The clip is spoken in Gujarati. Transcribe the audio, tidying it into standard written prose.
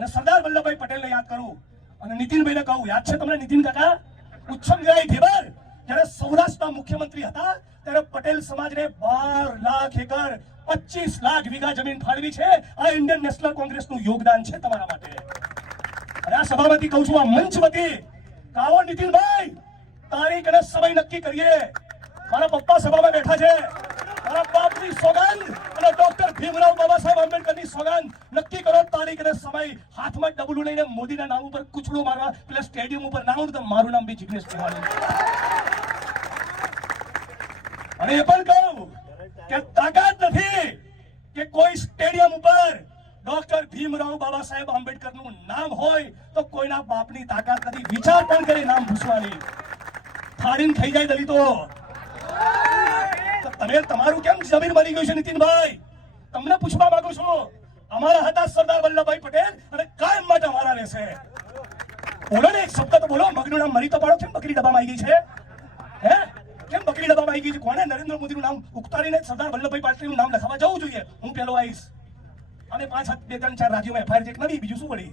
અને સરદાર વલ્લભભાઈ પટેલને યાદ કરું અને નીતિનભાઈને કહું, યાદ છે તમને નીતિન કાકા? ઉચ્છંગરાય ઢેબર જ્યારે સૌરાષ્ટ્રના મુખ્યમંત્રી હતા ત્યારે પટેલ સમાજને 12 લાખ એકર 25 લાખ વીઘા જમીન ફાળવી છે. આ ઇન્ડિયન નેશનલ કોંગ્રેસનું યોગદાન છે તમારા માટે. અને આ સભામાંથી કહું છું, આ મંચ વતી કાવો નીતિનભાઈ, તારીખ અને સમય નક્કી કરીએ. મારા પપ્પા સભામાં બેઠા છે, મારા બાપની સોગંદ અને ડોક્ટર ભીમરાવ બાબા સાહેબ આંબેડકરની સોગંદ, નક્કી કરો તારીખ અને સમય. હાથમાં ડબલું લઈને મોદીના નામ ઉપર કૂચડું મારવા પેલા સ્ટેડિયમ ઉપર ના આવું તો મારું નામ બી જિગ્નેશ મેવાણી. અને એ પણ કહું કે તાકાત નથી કે કોઈ સ્ટેડિયમ ઉપર ડોક્ટર ભીમરાવ બાબા સાહેબ આંબેડકરનું નામ હોય તો કોઈના બાપની તાકાત નથી વિચાર પણ કરી નામ ભૂસવાની. ફાડીને ખાઈ જાય દલિતો. તમે તમારું કેમ જમીન બની ગયું છે નીતિનભાઈ? તમને પૂછવા માંગુ છું. અમારા હતા સરદાર વલ્લભભાઈ પટેલ અને કાયમ માટે અમારા રહેશે. બોલો ને એક શબ્દ તો બોલો. મગનું નામ મરી તો પાડો. કેમ બકરી ડબ્બામાં આવી ગઈ છે? હે કેમ બકરી ડબ્બામાં આવી ગઈ છે? કોને નરેન્દ્ર મોદીનું નામ ઉતારીને સરદાર વલ્લભભાઈ પટેલનું નામ લખાવા જવું જોઈએ? હું પેલો આવીશ અને 5, 7, 2, 3, 4 રાજ્યોમાં એફઆઈઆર ચેક નથી, બીજું શું પડી?